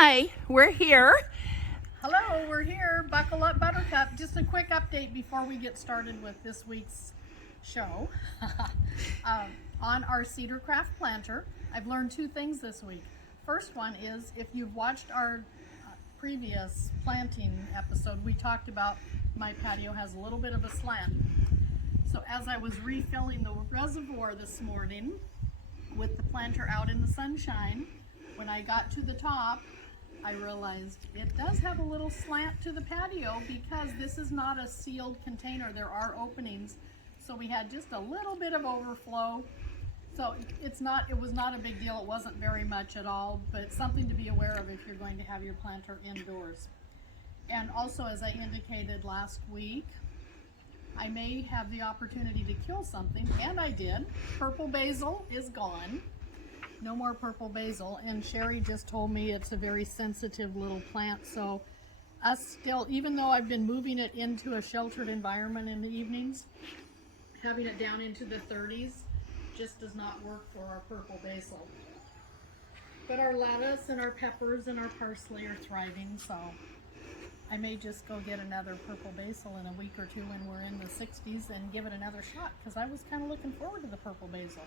Hi, we're here. Hello, we're here. Buckle up, Buttercup. Just a quick update before we get started with this week's show. On our Cedar Craft planter, I've learned two things this week. First one is, if you've watched our previous planting episode, we talked about my patio has a little bit of a slant. So as I was refilling the reservoir this morning with the planter out in the sunshine, when I got to the top, I realized it does have a little slant to the patio because this is not a sealed container. There are openings. So we had just a little bit of overflow. So it was not a big deal. It wasn't very much at all, but it's something to be aware of if you're going to have your planter indoors. And also, as I indicated last week, I may have the opportunity to kill something, and I did. Purple basil is gone. No more purple basil, and Sherry just told me it's a very sensitive little plant, so us still, even though I've been moving it into a sheltered environment in the evenings, having it down into the 30s just does not work for our purple basil. But our lettuce and our peppers and our parsley are thriving, so I may just go get another purple basil in a week or two when we're in the 60s and give it another shot, because I was kind of looking forward to the purple basil.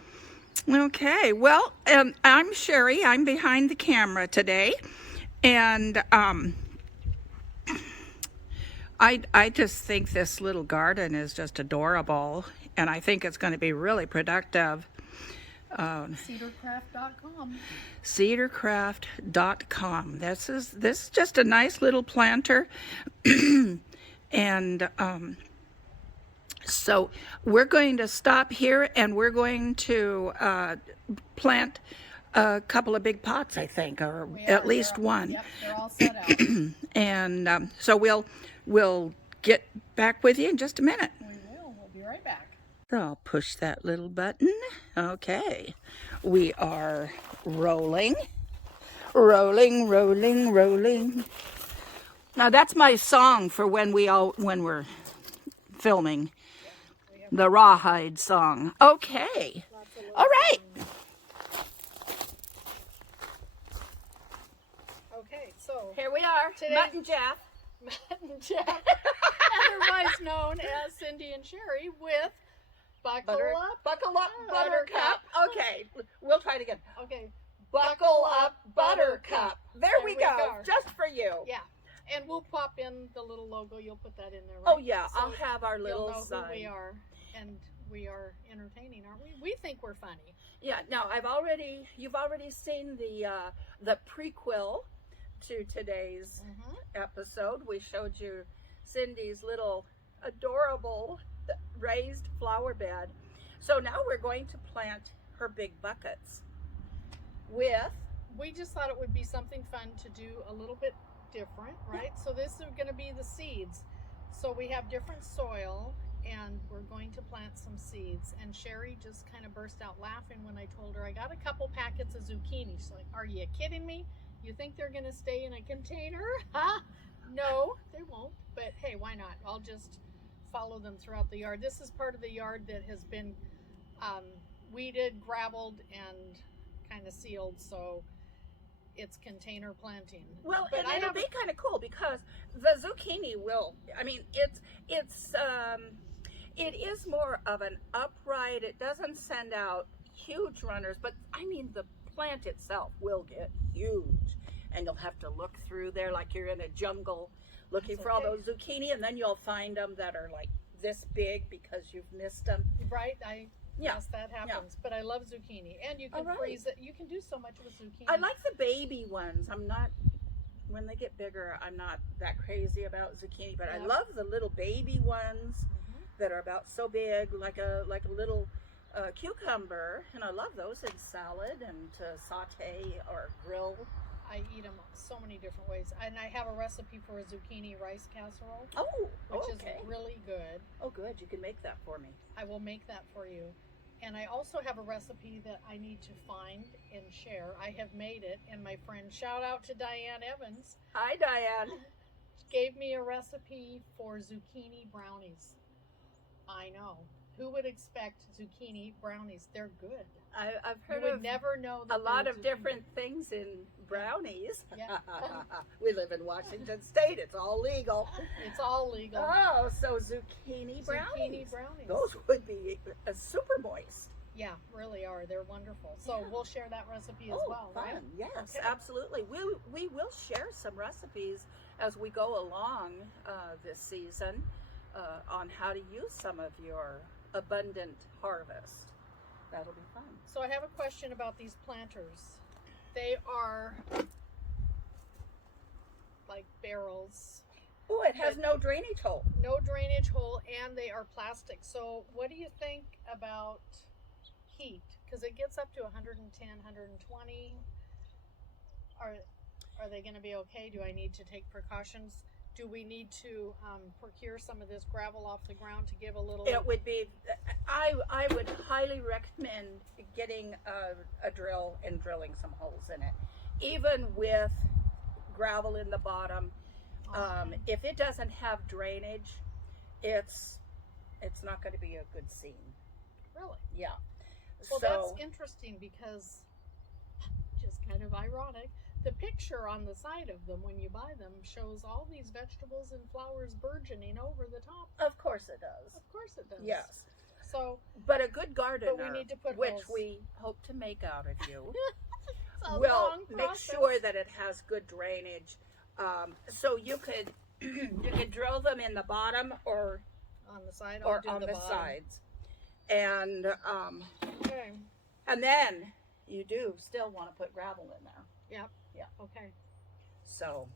Okay, well, I'm Sherry. I'm behind the camera today, and I just think this little garden is just adorable, and I think it's going to be really productive. Cedarcraft.com. Cedarcraft.com. This is just a nice little planter, and so we're going to stop here, and we're going to plant a couple of big pots, I think, or at least one. Yep, they're all set out. And so we'll get back with you in just a minute. We will. We'll be right back. So I'll push that little button. Okay, we are rolling. Now that's my song for when we're filming. The rawhide song. Okay. All right. Okay, so Here we are. Today- Mutt and Jeff. otherwise known as Cindy and Sherry with Buckle Up. Buckle up, Buttercup. Okay, we'll try it again. Okay, Buckle up, Buttercup. There we we go. go. Just for you. yeah. And we'll pop in the little logo. You'll put that in there, right? Oh yeah, So I'll have our you'll little know sign. who we are, and we are entertaining, aren't we? We think we're funny. Yeah. Now you've already seen the prequel to today's episode. We showed you Cindy's little adorable raised flower bed. So now we're going to plant her big buckets with. We just thought it would be something fun to do a little bit different, right? So this is going to be the seeds. So we have different soil, and we're going to plant some seeds. And Sherry just kind of burst out laughing when I told her I got a couple packets of zucchini. She's like, "Are you kidding me? You think they're going to stay in a container?" No, they won't. But hey, why not? I'll just follow them throughout the yard. This is part of the yard that has been weeded, graveled, and kind of sealed. So it's container planting. Well, but and it'll be kind of cool because the zucchini will. I mean, it is more of an upright. It doesn't send out huge runners, but I mean the plant itself will get huge, and you'll have to look through there like you're in a jungle looking for all those zucchini, and then you'll find them that are like this big because you've missed them. Right? Yes, that happens. But I love zucchini, and you can freeze it. You can do so much with zucchini. I like the baby ones. When they get bigger, I'm not that crazy about zucchini, but I love the little baby ones that are about so big, like a little cucumber, and I love those in salad and to saute or grill. I eat them so many different ways, and I have a recipe for a zucchini rice casserole. Which is really good. Oh, good. You can make that for me. I will make that for you. And I also have a recipe that I need to find and share. I have made it, and my friend, shout out to Diane Evans. Hi, Diane. Gave me a recipe for zucchini brownies. I know. Who would expect zucchini brownies? They're good. I've You heard would of never know that a lot there's of different things in brownies. Yeah. We live in Washington State. It's all legal. It's all legal. Oh, so zucchini brownies. Zucchini brownies. Those would be super moist. Yeah, really are. They're wonderful. So Yeah. we'll share that recipe as well, fun. right? Yes, Okay. absolutely. We will share some recipes as we go along this season on how to use some of your abundant harvest. That'll be fun. So I have a question about these planters. They are like barrels, Oh, it has no drainage hole. no drainage hole, and they are plastic. So what do you think about heat? Because it gets up to 110, 120. Are they going to be okay? Do I need to take precautions? Do we need to procure some of this gravel off the ground to give a little? It would be, I would highly recommend getting a drill and drilling some holes in it. Even with gravel in the bottom, if it doesn't have drainage, it's not going to be a good scene. Really? Yeah. Well, so, that's interesting because, just kind of ironic, the picture on the side of them when you buy them shows all these vegetables and flowers burgeoning over the top. of course it does. Of course it does. Yes. So, But a good gardener, But we need to put which holes. we hope to make out of you, it's a will long make process. sure that it has good drainage. So you could you could drill them in the bottom or On the side, I'll do on the bottom. sides, and Okay. and then you do still want to put gravel in there. Yep. Yeah. Okay. So,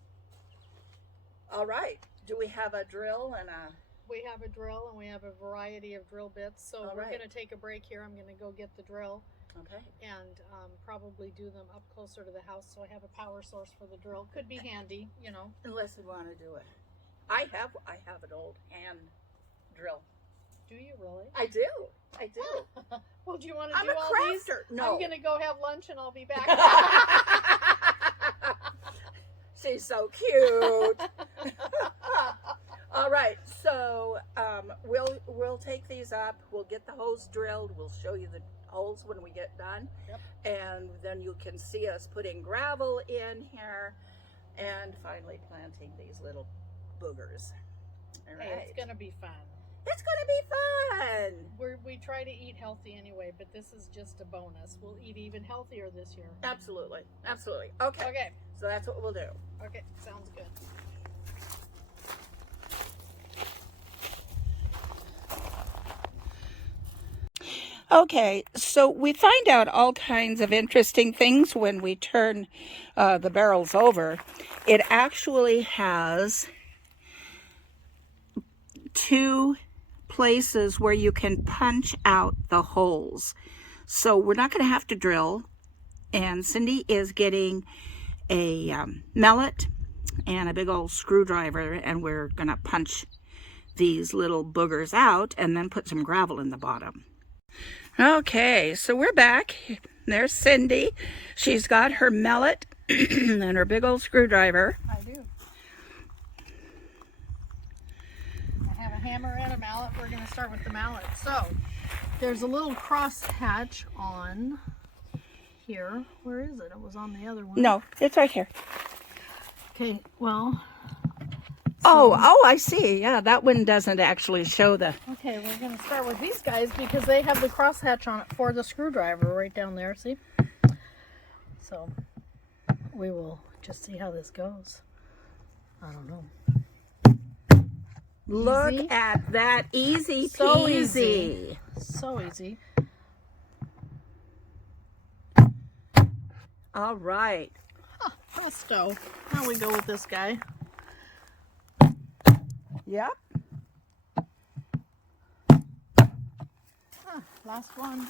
all right. Do we have a drill and a? We have a drill and we have a variety of drill bits. So All we're right. going to take a break here. I'm going to go get the drill Okay. and probably do them up closer to the house so I have a power source for the drill. Could be handy, you know. Unless we want to do it, I have an old hand drill. Do you really? I do. I do. Well, do you want to I'm do a all these? crafter. No. I'm going to go have lunch and I'll be back. She's so cute. All right, so we'll take these up. We'll get the holes drilled. We'll show you the holes when we get done, Yep. and then you can see us putting gravel in here, and finally planting these little boogers. All right, Hey, it's going to be fun. it's gonna be fun. We try to eat healthy anyway, but this is just a bonus. We'll eat even healthier this year. Absolutely, absolutely. Okay, Okay. so that's what we'll do. Okay. Sounds good. Okay, so we find out all kinds of interesting things when we turn the barrels over. It actually has two places where you can punch out the holes. So we're not going to have to drill. And Cindy is getting a mallet and a big old screwdriver, and we're going to punch these little boogers out and then put some gravel in the bottom. Okay, so we're back. There's Cindy. She's got her mallet and her big old screwdriver. I do. I have a hammer and a mallet. We're going to start with the mallet. So, there's a little cross hatch on here. Where is it? It was on the other one. No, it's right here. Okay, well. Oh, I see. Yeah, that one doesn't actually show the... Okay, we're going to start with these guys because they have the crosshatch on it for the screwdriver right down there, see? So, we will just see how this goes. I don't know. Look Easy. at that. Easy So peasy. easy. So easy. All right. Presto. Now we go with this guy. Yep. Last one.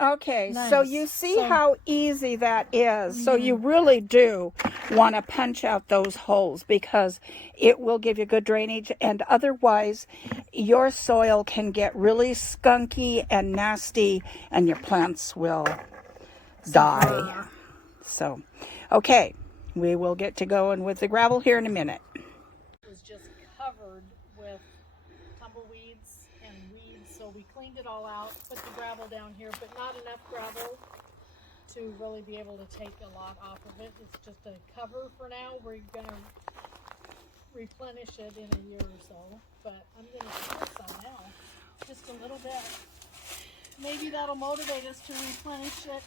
Okay, so Nice. you see So- how easy that is. So you really do want to punch out those holes because it will give you good drainage, and otherwise your soil can get really skunky and nasty and your plants will die. So, okay, we will get to going with the gravel here in a minute. It was just covered with cleaned it all out, put the gravel down here, but not enough gravel to really be able to take a lot off of it. It's just a cover for now. We're gonna replenish it in a year or so, but I'm gonna pour some now, just a little bit. Maybe that'll motivate us to replenish it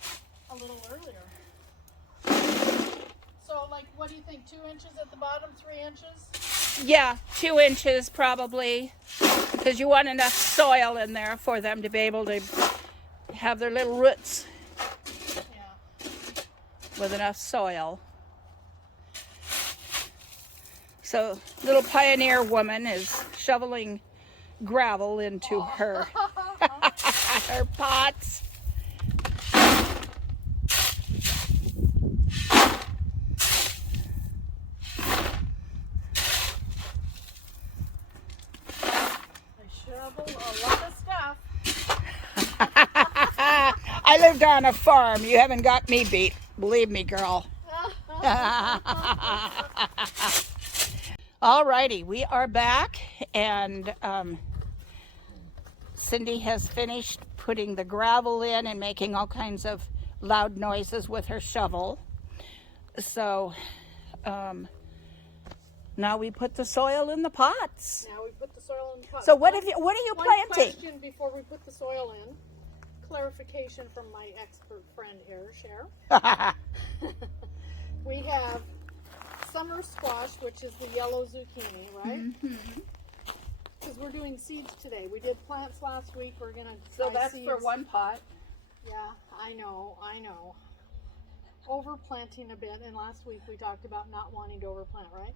a little earlier. So, like, what do you think? 2 inches at the bottom, 3 inches? Yeah, 2 inches probably, because you want enough soil in there for them to be able to have their little roots. Yeah. With enough soil. So, little pioneer woman is shoveling gravel into her her pots. Shovel a lot of stuff. I lived on a farm. You haven't got me beat. Believe me, girl. Alrighty, we are back, and Cindy has finished putting the gravel in and making all kinds of loud noises with her shovel. So now we put the soil in the pots. Now we put the soil in the pot. So what are you planting? One question before we put the soil in. Clarification from my expert friend here, Cher. We have summer squash, which is the yellow zucchini, right? Because we're doing seeds today. We did plants last week. We're gonna try So that's seeds. for one pot. Yeah, I know. Overplanting a bit, and last week we talked about not wanting to overplant, right?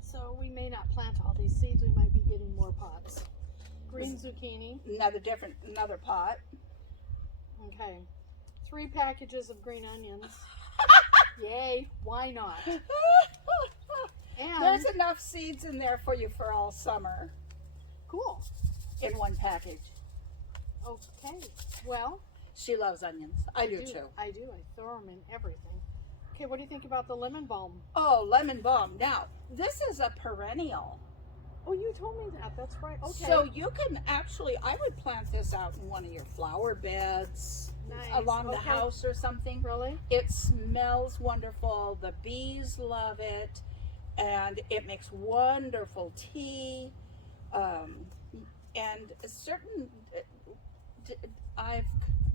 So we may not plant all these seeds. We might be getting more pots. Green zucchini. Another pot. Okay. 3 packages of green onions. Yay, why not? And There's enough seeds in there for you for all summer cool. in one package. Okay. Well, She loves onions. I do too. I do. I throw them in everything. Okay, what do you think about the lemon balm? Oh, lemon balm. Now, this is a perennial. Oh, you told me that. That's right. Okay. So you can actually, I would plant this out in one of your flower beds Nice. along the Okay. house or something. Really? It smells wonderful. The bees love it. And it makes wonderful tea. And I've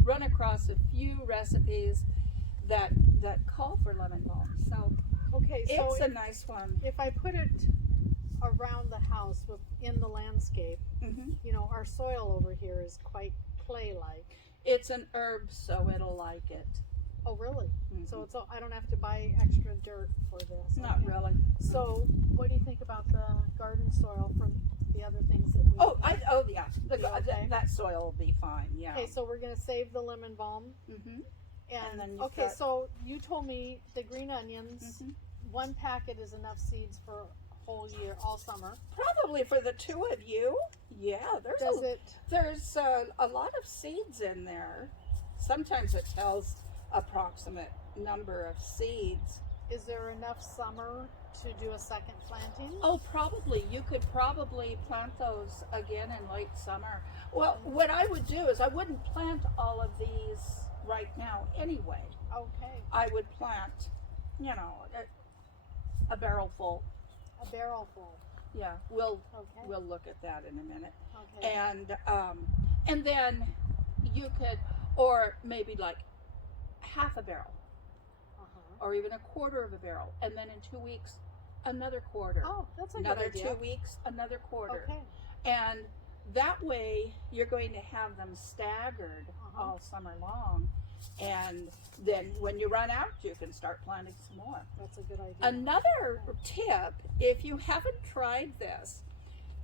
run across a few recipes that call for lemon balm. So Okay, so it's a nice one. if I put it around the house within the landscape, you know, our soil over here is quite clay-like. It's an herb, so it'll like it. Oh, really? So it's I don't have to buy extra dirt for this. Not Okay. really. So, what do you think about the garden soil for the other things that we? Yeah. Okay. That soil will be fine. Yeah. Okay, so we're gonna save the lemon balm. And then you've okay, got- so you told me the green onions. 1 packet is enough seeds for a whole year, all summer. Probably for the two of you. Yeah. There's a lot of seeds in there. Sometimes it tells approximate number of seeds. Is there enough summer to do a second planting? Oh, probably. You could probably plant those again in late summer. Well, what I would do is I wouldn't plant all of these right now anyway. Okay, I would plant, a barrel full. a barrel full. Yeah, we'll Okay. look at that in a minute. Okay. And then you could, or maybe like half a barrel, or even a quarter of a barrel, and then in 2 weeks, another quarter. Oh, that's a Another good idea. 2 weeks, another quarter. Okay. And that way you're going to have them staggered all summer long. And then when you run out, you can start planting some more. That's a good idea. Another tip, if you haven't tried this,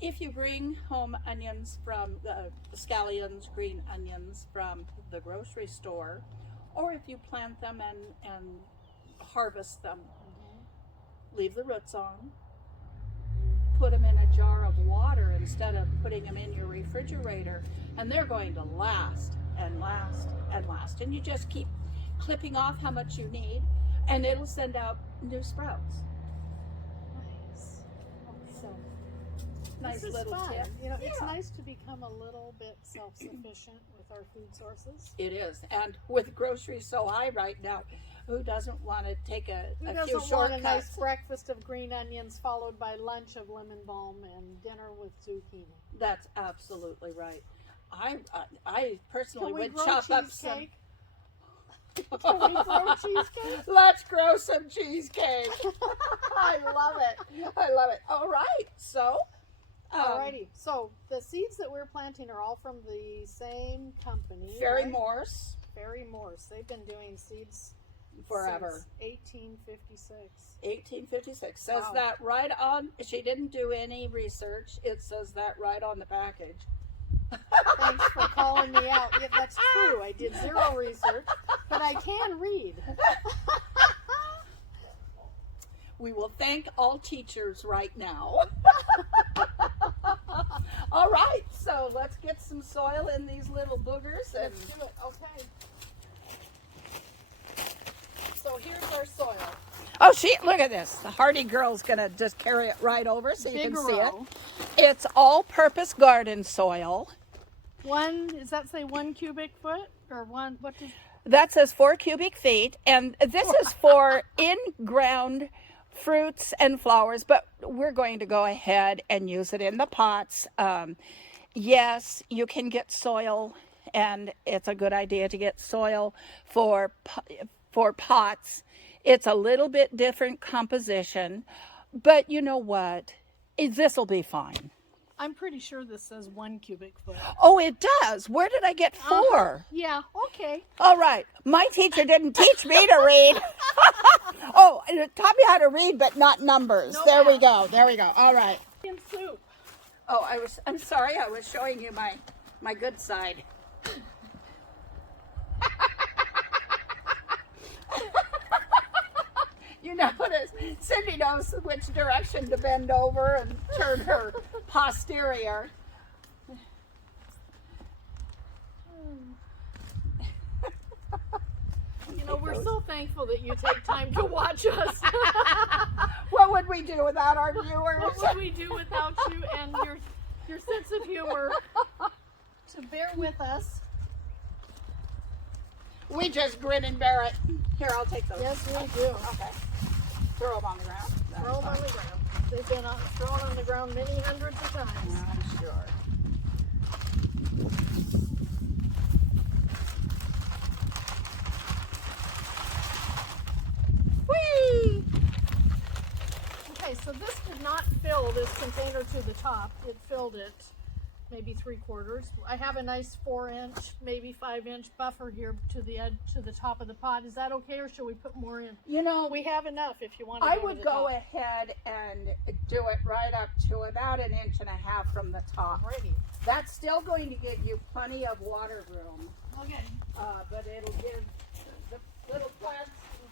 if you bring home onions from the scallions, green onions from the grocery store, or if you plant them and harvest them, leave the roots on, put them in a jar of water instead of putting them in your refrigerator, and they're going to last and last and last. And you just keep clipping off how much you need, and it'll send out new sprouts. Nice. Okay. So nice This is little fun. tip. You know, it's Yeah. nice to become a little bit self-sufficient with our food sources. It is. And with groceries so high right now, who doesn't want to take a Who few doesn't want shortcuts? a nice breakfast of green onions followed by lunch of lemon balm and dinner with zucchini? That's absolutely right. I personally Can we would grow chop up some. cheesecake? Can we grow cheesecake? Let's grow some cheesecake. I love it. I love it. All right. So, Alrighty. So the seeds that we're planting are all from the same company. Fairy right? Morse Fairy Morse. They've been doing seeds forever. since 1856. 1856 says Wow. that right on. She didn't do any research. It says that right on the package. Thanks for calling me out. Yeah, that's true. I did zero research, but I can read. We will thank all teachers right now. All right, so let's get some soil in these little boogers and Let's do it. Okay. So here's our soil. oh, look at this. The Hardy girl's gonna just carry it right over so you can see it. Figaro. It's all-purpose garden soil. Does that say 1 cubic foot or one? What does? That says 4 cubic feet, and this is for in-ground fruits and flowers, but we're going to go ahead and use it in the pots. Yes, you can get soil, and it's a good idea to get soil for pots. It's a little bit different composition, but you know what? This will be fine. I'm pretty sure this says 1 cubic foot. Oh, it does. Where did I get 4? Yeah. Okay. All right. My teacher didn't teach me to read. Oh, it taught me how to read, but not numbers. No There we math. go. There we go. All right. In soup. Oh, I'm sorry. I was showing you my good side. You notice Cindy knows which direction to bend over and turn her posterior. You know, we're so thankful that you take time to watch us. What would we do without our viewers? What would we do without you and your sense of humor to bear with us? We just grin and bear it. Here, I'll take those. Yes, we do. Okay. Throw them on the ground. Throw them on the ground. They've been thrown on the ground many hundreds of times. I'm sure. Whee! Okay, so this did not fill this container to the top. It filled it maybe 3/4. I have a nice 4-inch, maybe 5-inch buffer here to the edge, to the top of the pot. Is that okay, or should we put more in? You know, We have enough if you want to I go to would the go top. ahead and do it right up to about 1.5 inches from the top. Alrighty. That's still going to give you plenty of water room, Okay. but it'll give the little plants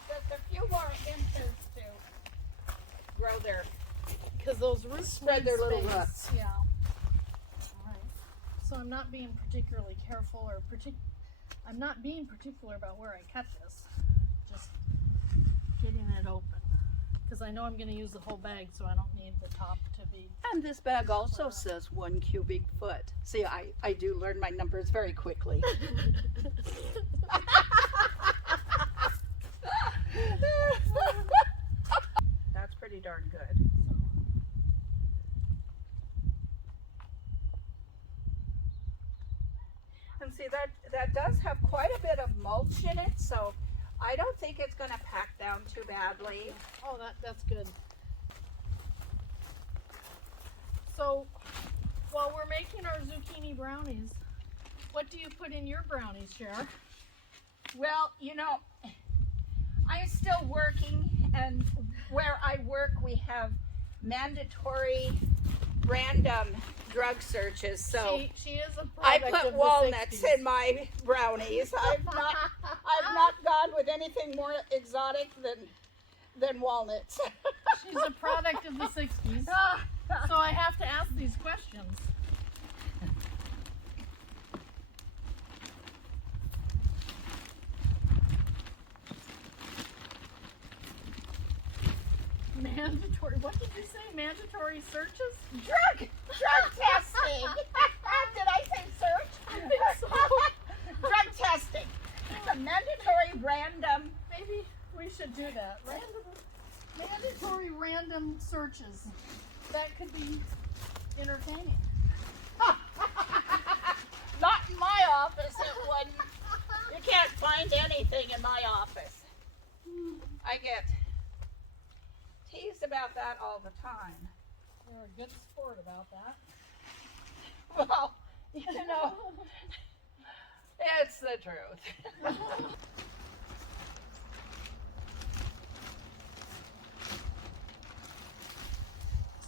just a few more inches to grow their. Because those roots Spread need their little space. roots. Yeah. All right. So I'm not being particularly careful or I'm not being particular about where I cut this. Just getting it open. Because I know I'm going to use the whole bag, so I don't need the top to be. And this bag also says 1 cubic foot. See, I do learn my numbers very quickly. That's pretty darn good. And see, that does have quite a bit of mulch in it, so I don't think it's going to pack down too badly. Oh, that's good. So, while we're making our zucchini brownies, what do you put in your brownies, Cher? Well, you know, I'm still working, and where I work, we have mandatory random drug searches. So She is a I product put of the walnuts 60s. in my brownies. I've not gone with anything more exotic than walnuts. She's a product of the 60s. So I have to ask these questions. Mandatory. What did you say? mandatory searches? Drug testing. Did I say search? I think so. Drug testing. It's a mandatory random. Maybe we should do that. Mandatory random searches. That could be entertaining. Not in my office, it wouldn't. You can't find anything in my office. I get teased about that all the time. You're a good sport about that. Well, you know, it's the truth.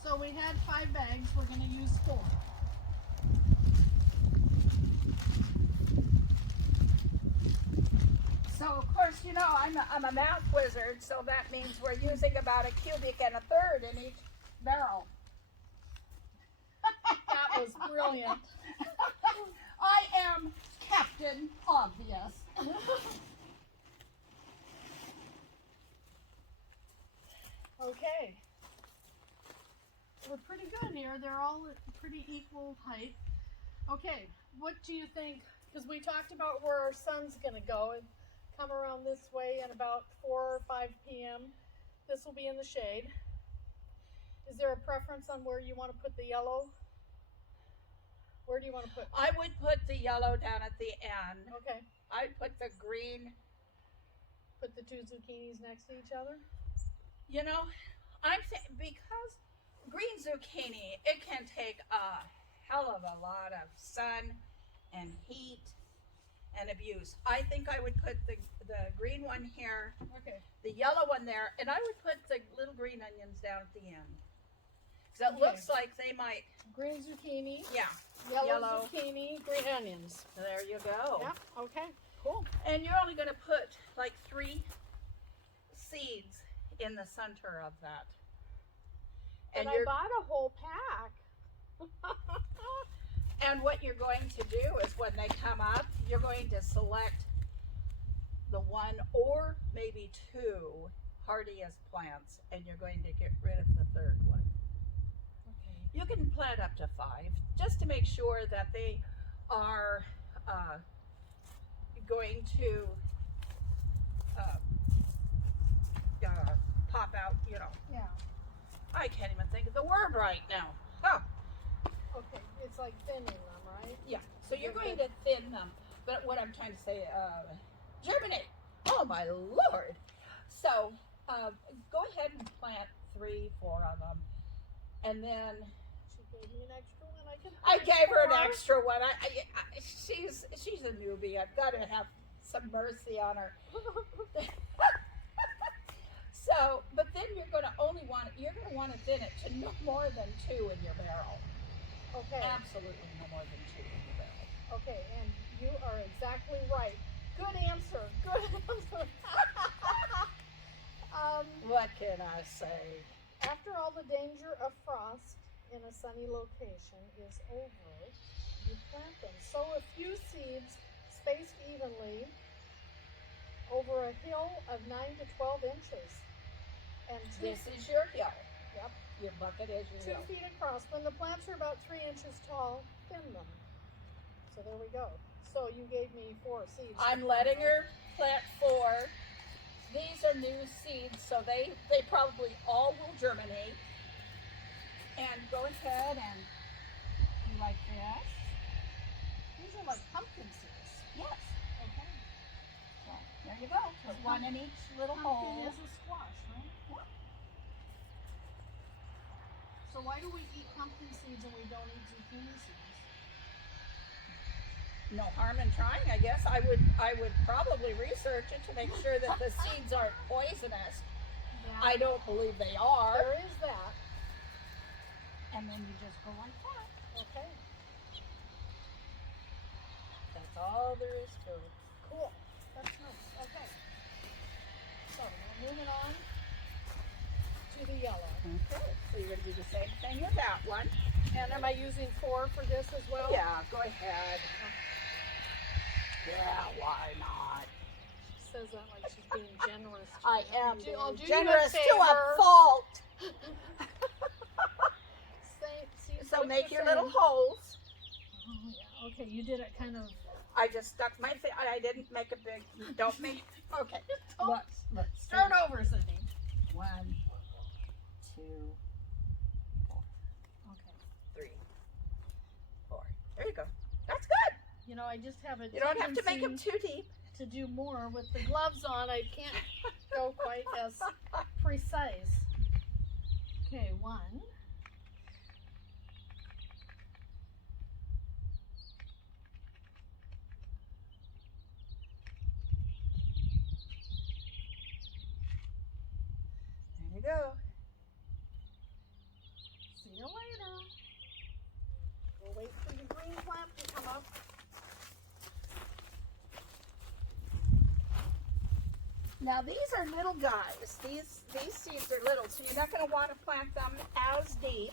So we had 5 bags. We're going to use 4. So of course, you know, I'm a math wizard, so that means we're using about a cubic and a third in each barrel. That was brilliant. I am Captain Obvious. Okay. We're pretty good here. They're all at pretty equal height. Okay, what do you think? Because we talked about where our sun's going to go and come around this way at about 4 or 5 p.m. This will be in the shade. Is there a preference on where you want to put the yellow? Where do you want to put? I would put the yellow down at the end. Okay. I'd put the green. Put the 2 zucchinis next to each other? You know, because green zucchini, it can take a hell of a lot of sun and heat and abuse. I think I would put the green one here, Okay. the yellow one there, and I would put the little green onions down at the end. Because it looks like they might, Green zucchini, yeah, yellow zucchini, green onions. there you go. Yep, okay, cool. And you're only going to put like 3 seeds in the center of that. And I bought a whole pack. And what you're going to do is when they come up, you're going to select the 1 or maybe 2 hardiest plants, and you're going to get rid of the 3rd one. Okay. You can plant up to 5, just to make sure that they are going to pop out, you know. Yeah. I can't even think of the word right now. Oh, Okay, it's like thinning them, right? yeah. So you're going to thin them. But what I'm trying to say, germinate. Oh my Lord. So go ahead and plant 3, 4 of them. And then She gave me an extra one. I gave her an 4. extra one. She's a newbie. I've got to have some mercy on her. So, but then you're going to thin it to no more than 2 in your barrel. Okay. Absolutely no more than 2 in your barrel. Okay, and you are exactly right. Good answer. Good answer. What can I say? After all the danger of frost in a sunny location is over, you plant them. Sow a few seeds spaced evenly over a hill of 9 to 12 inches. And This is your hill. Yep. Your bucket is your 2 hill. feet across. When the plants are about 3 inches tall, thin them. So there we go. So you gave me 4 seeds. I'm letting her plant 4. These are new seeds, so they probably all will germinate. And go ahead and do like this. These are like pumpkin seeds. Yes. Okay. So there you go. Put 1 in each little hole. Pumpkin is a squash, right? Yep. So why do we eat pumpkin seeds and we don't eat zucchini seeds? No harm in trying, I guess. I would probably research it to make sure that the seeds aren't poisonous. Yeah. I don't believe they are. There is that. And then you just go like that. Okay. That's all there is to it. Cool. That's nice. Okay. So we're moving on to the yellow. Okay. So you're going to do the same thing with that one. And am I using 4 for this as well? Yeah, go ahead. Yeah, why not? She says that like she's being generous. I am I'll being do you a generous to a favor. fault. So what make you're your little saying. holes. Oh, yeah. Okay, you did it kind of. I just stuck my I didn't make a big, don't make, okay. Don't Look, start over, Cindy. 1, 2, 4, Okay. 3, 4. There you go. That's good. You know, I just have a You don't have to make them tendency too deep. to do more with the gloves on. I can't go quite as precise. Okay, 1. There you go. See you later. We'll wait for the green flap to come up. Now these are little guys. These seeds are little, so you're not going to want to plant them as deep.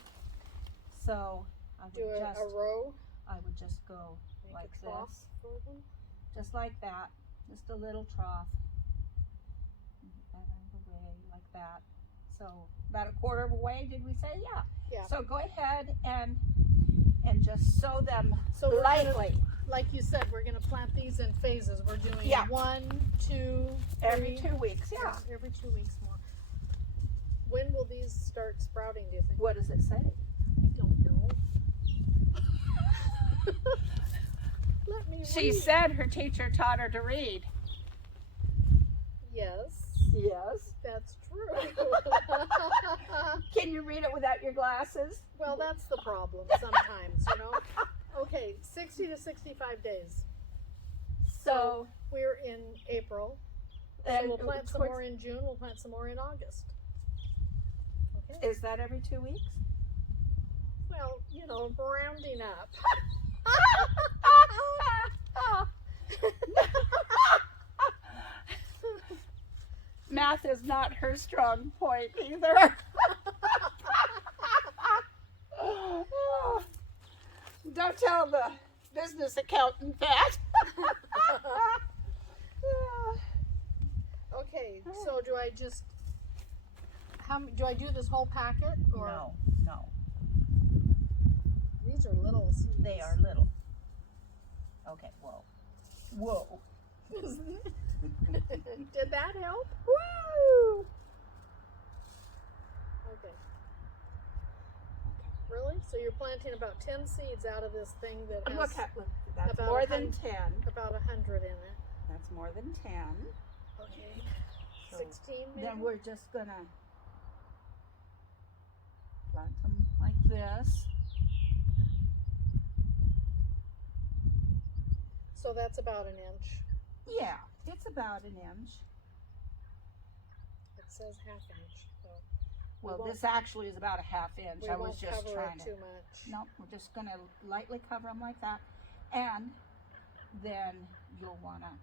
So I would Do a row. I would just go Make like a trough this, for them. just like that, just a little trough. Get that out of the way like that. So about a quarter of a way, did we say? Yeah. Yeah. So go ahead and just sow them So we're lightly. Like you said, we're going to plant these in phases. We're doing Yeah. 1, 2, Every 3. 2 weeks. Yeah. Every 2 weeks more. When will these start sprouting, do you think? What does it say? I don't know. Let me She read. said her teacher taught her to read. Yes, Yes. that's true. Can you read it without your glasses? Well, that's the problem sometimes, you know. Okay, 60 to 65 days. So, We're in April. So and we'll plant some towards- more in June. We'll plant some more in August. Okay. Is that every 2 weeks? Well, you know, rounding up. Math is not her strong point either. Don't tell the business accountant that. Okay, so do I just do I do this whole packet or No. these are little seeds? They are little. Okay, whoa. Did that help? Woo! Okay. Really? So you're planting about 10 seeds out of this thing that has Look, that's about more than 10. about 100 in it. That's more than 10. Okay. So 16 maybe? Then we're just gonna plant them like this. So that's about an inch. Yeah, it's about an inch. It says half inch. So Well, won't- this actually is about a half inch. we I won't was just cover trying it to. too much. No, we're just gonna lightly cover them like that, and then you'll wanna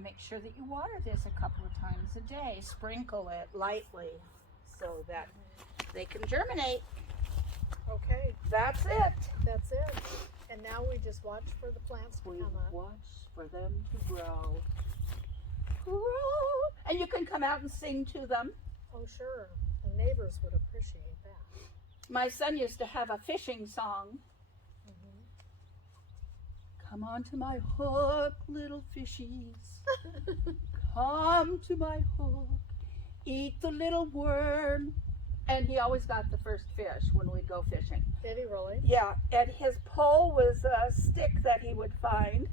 make sure that you water this a couple of times a day. Sprinkle it lightly so that they can germinate. Okay, That's it. that's it. And now we just watch for the plants to We come up. watch for them to grow. Grow. And you can come out and sing to them. Oh, sure. The neighbors would appreciate that. My son used to have a fishing song. Mm-hmm. Come on to my hook, little fishies. Come to my hook. Eat the little worm. And he always got the first fish when we'd go fishing. Did he really? Yeah, and his pole was a stick that he would find.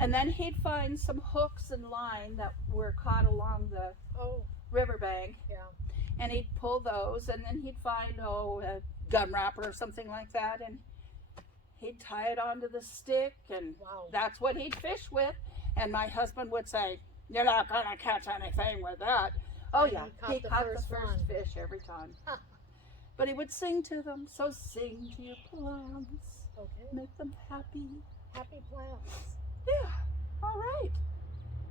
And then he'd find some hooks and line that were caught along the Oh, riverbank. yeah. And he'd pull those, and then he'd find, a gum wrapper or something like that, and he'd tie it onto the stick, and Wow. that's what he'd fish with. And my husband would say, "You're not going to catch anything with that." Oh, And yeah, he caught the first one. fish every time. Huh. But he would sing to them, so sing to your plants, Okay. make them happy. Happy plants. Yeah, all right,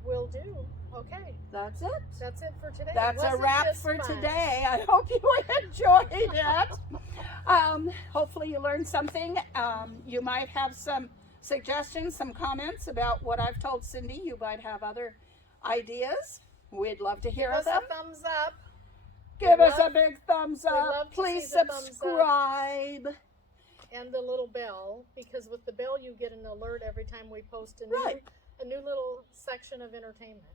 Will do. Okay. that's it. That's it for today. That's a Wasn't wrap this for fun? today. I hope you enjoyed it. Hopefully you learned something. You might have some suggestions, some comments about what I've told Cindy. You might have other ideas. We'd love to hear Give us them. a thumbs up. Give us a big thumbs love up. to Please see the thumbs up. subscribe. And the little bell, because with the bell you get an alert every time we post a new little section of entertainment.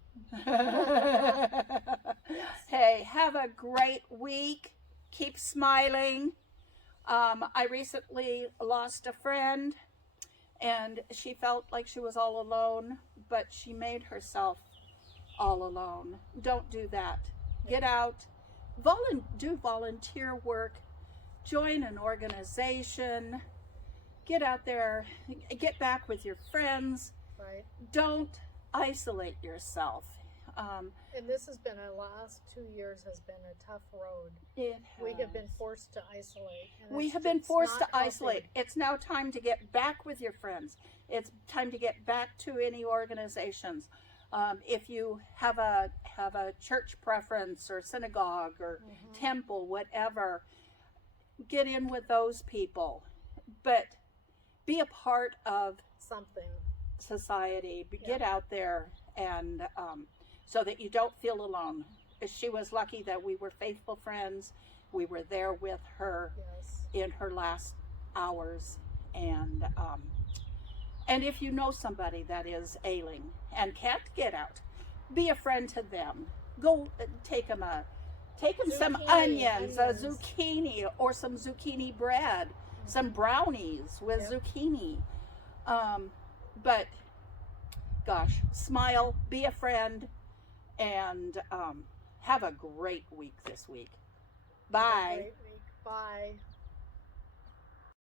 Hey, have a great week. Keep smiling. I recently lost a friend, and she felt like she was all alone, but she made herself all alone. Don't do that. Get out, do volunteer work, join an organization, get out there, get back with your friends. Right. Don't isolate yourself. And this has been, our last 2 years has been a tough road. We have been forced to isolate. We have been forced to isolate. It's now time to get back with your friends. It's time to get back to any organizations. If you have a church preference or synagogue or temple, whatever, get in with those people. But be a part of something. Society. Get out there, and so that you don't feel alone. She was lucky that we were faithful friends. We were there with her in her last hours, and if you know somebody that is ailing and can't get out, be a friend to them. Go take them some onions, a zucchini, or some zucchini bread, some brownies with zucchini. But gosh, smile, be a friend, and have a great week this week. Bye. Bye.